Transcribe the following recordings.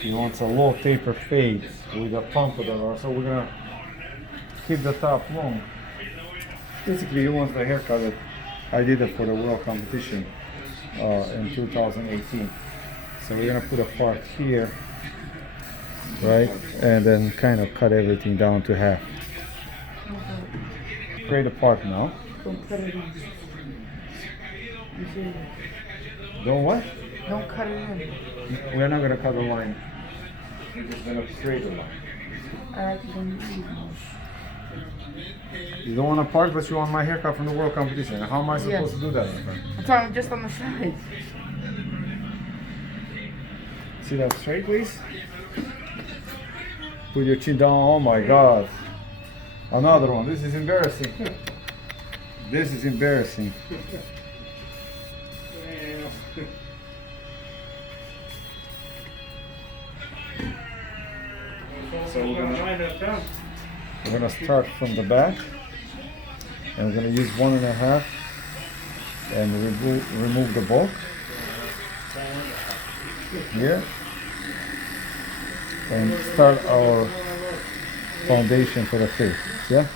He wants a low taper fade with a pompadour, so we're gonna keep the top long. Basically, he wants the haircut that I did it for the world competition in 2018. So we're gonna put a part here, right, and then kind of cut everything down to half. Create a part now. Don't cut it in. Don't what? Don't cut it in. We're not gonna cut the line. We're just gonna create a line. I actually don't use one. You don't want a part, but you want my haircut from the world competition. How am I supposed to do that, my friend? I'm talking just on the side. See that straight, please? Put your chin down. Oh my God. Another one. This is embarrassing. This is embarrassing. So we're gonna start from the back, and we're gonna use 1.5 and remove the bulk here, and start our foundation for the face. Yeah.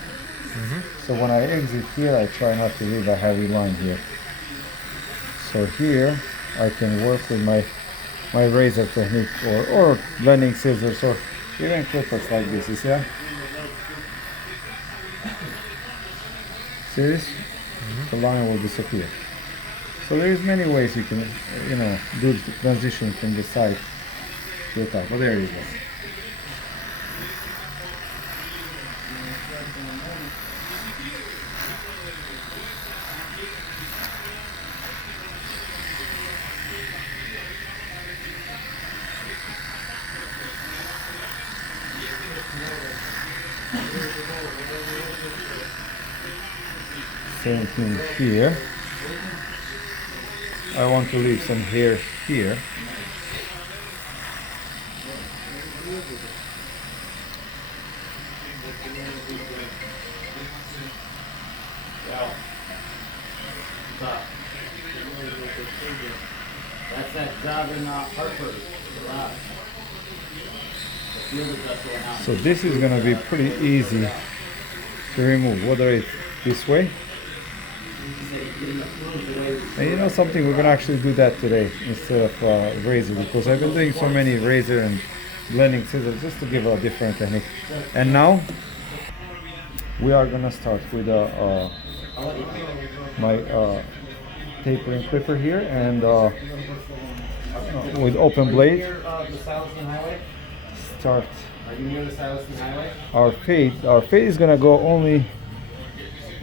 So when I exit here, I try not to leave a heavy line here. So here I can work with my razor technique or blending scissors or even clippers like this. You see? Yeah? See this? The line will disappear. So there's many ways you can, do the transition from the side to the top. But there you go. Same thing here. I want to leave some hair here. That's that job in Hartford. So this is going to be pretty easy to remove, whether it's this way. And you know something, we're going to actually do that today instead of razor, because I've been doing so many razor and blending scissors just to give a different technique. And now we are going to start with my tapering clipper here, and with open blade start our fade. Our fade is going to go only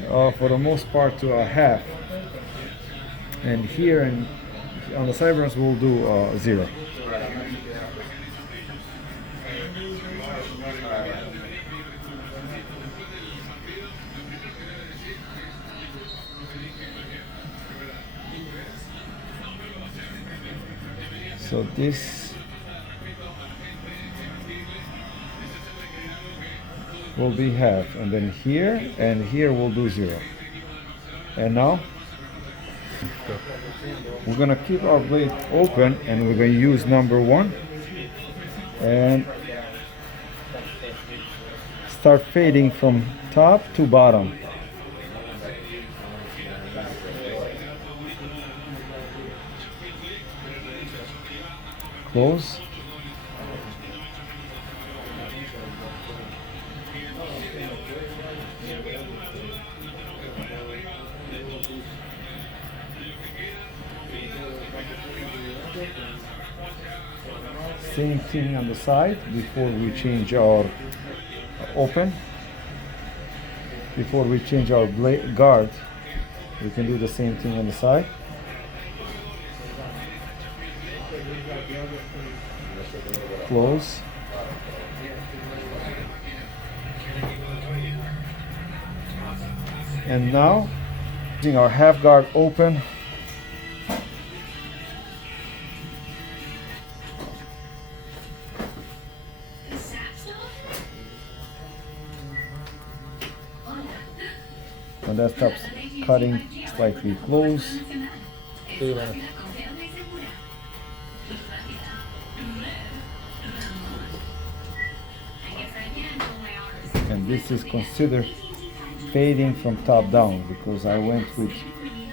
for the most part to a half, and here and on the sideburns we'll do 0. So this will be half, and then here and here we'll do 0. And now we're gonna keep our blade open, and we're gonna use number 1 and start fading from top to bottom. Close. Same thing on the side before we change our open. Before we change our blade guard, we can do the same thing on the side. Close. And now, using our half guard open, and that stops cutting slightly close. And this is considered fading from top down because I went with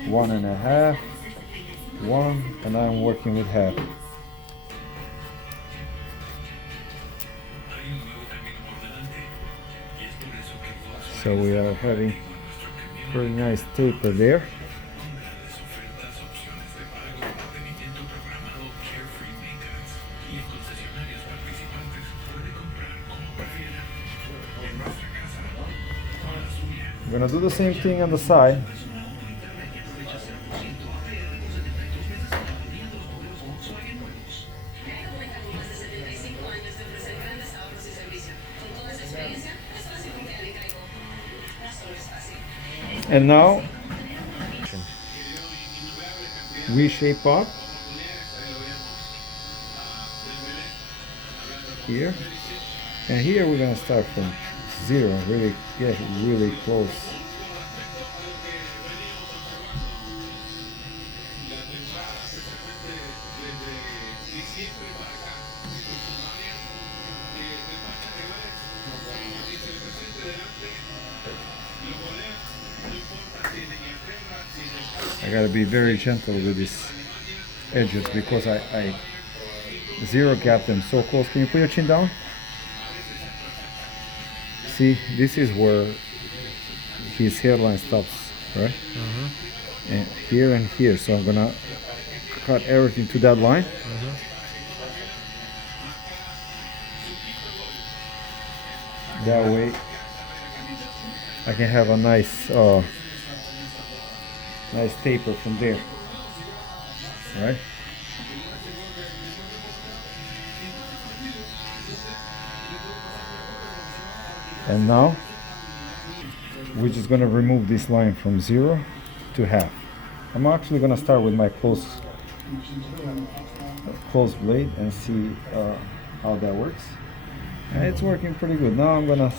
1.5, 1, and I'm working with half. So we are having pretty nice taper there. I'm gonna do the same thing on the side. And now we shape up here, and here we're gonna start from 0, really get really close. I gotta be very gentle with these edges because I zero gap them so close. Can you put your chin down? See, this is where his hairline stops, right? And here, so I'm gonna cut everything to that line. That way I can have a nice nice taper from there, right? And now we're just gonna remove this line from 0 to half. I'm actually gonna start with my close blade and see how that works. And it's working pretty good. Now I'm gonna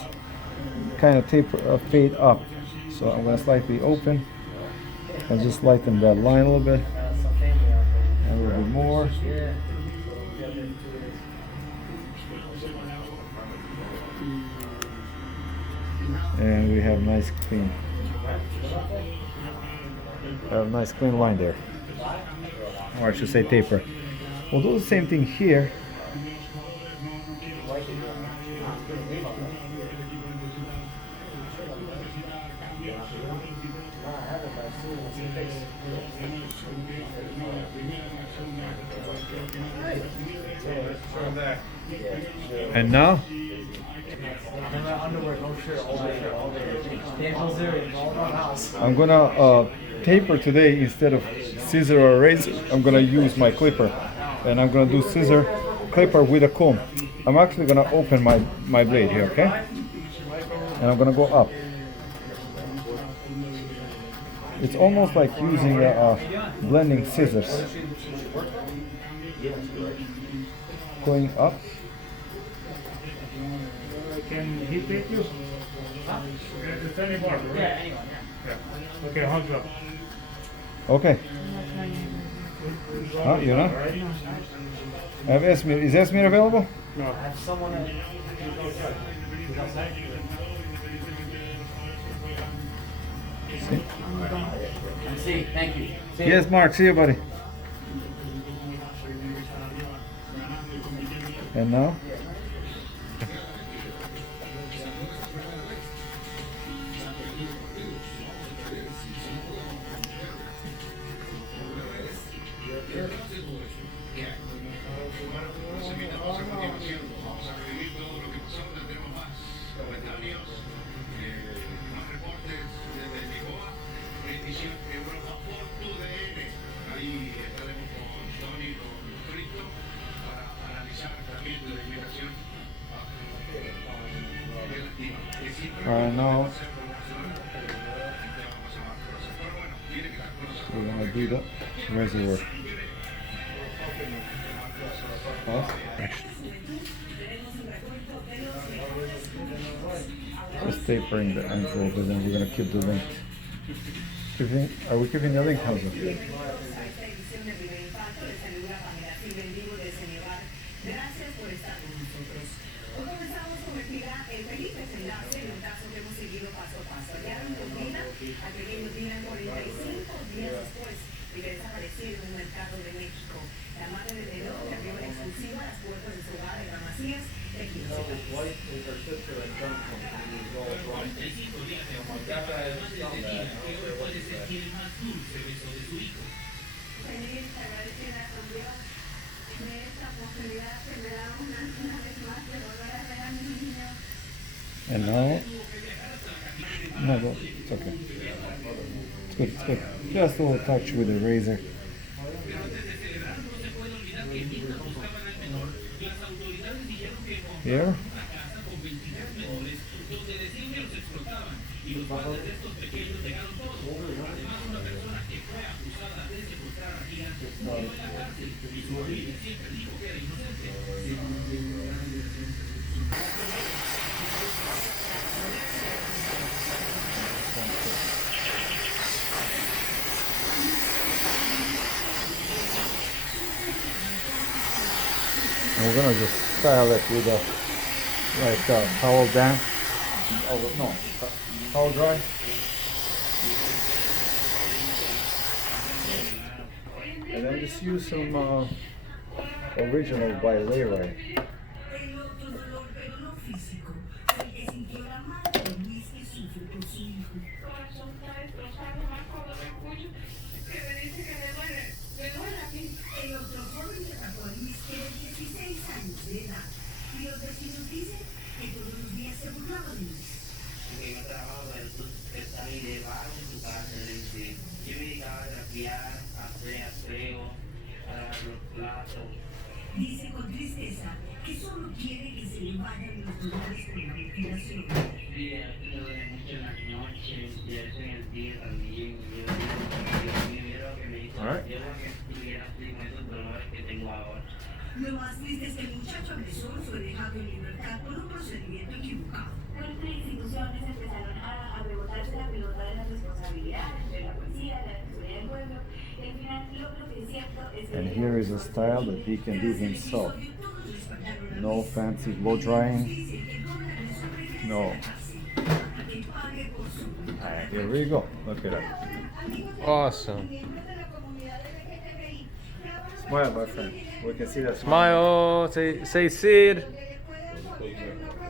kind of taper fade up. So I'm gonna slightly open and just lighten that line a little bit, and a little bit more. And we have nice clean line there, or I should say taper. We'll do the same thing here. And now I'm gonna taper today. Instead of scissor or razor, I'm gonna use my clipper, and I'm gonna do scissor clipper with a comb. I'm actually gonna open my blade here, okay? And I'm gonna go up. It's almost like using blending scissors. Going up. Can he take you? It's any barber, right? Yeah, anyone, Yeah. Okay, hugs up. Okay. Huh? You're not? I have Esmir. Is Esmir available? No. I have someone at MC, thank you. See you. Yes, Mark. See you, buddy. And now? Now we're gonna do the reservoir. Just tapering the ankle, but then we're gonna keep the length. Are we keeping the length? How's it? And now, no, no, it's okay. It's good, it's good. Just a little touch with the razor. Here. And we're gonna just style it with a towel down. Oh no, towel dry. And then just use some original by Leroy. Dice con tristeza que solo quiere que se le vayan los dolores por la ventilación. All right. Lo más triste es que el muchacho agresor fue dejado en libertad por un procedimiento equivocado. Fuertes instituciones empezaron a rebotarse la pelota de las responsabilidades de la policía, de la seguridad del pueblo, y al final lo que es cierto es que... And here is a style that he can do himself. No fancy blow drying. No. Alright, here we go. Look at that. Awesome. Smile, my friend. We can see that Smile. Say Sid.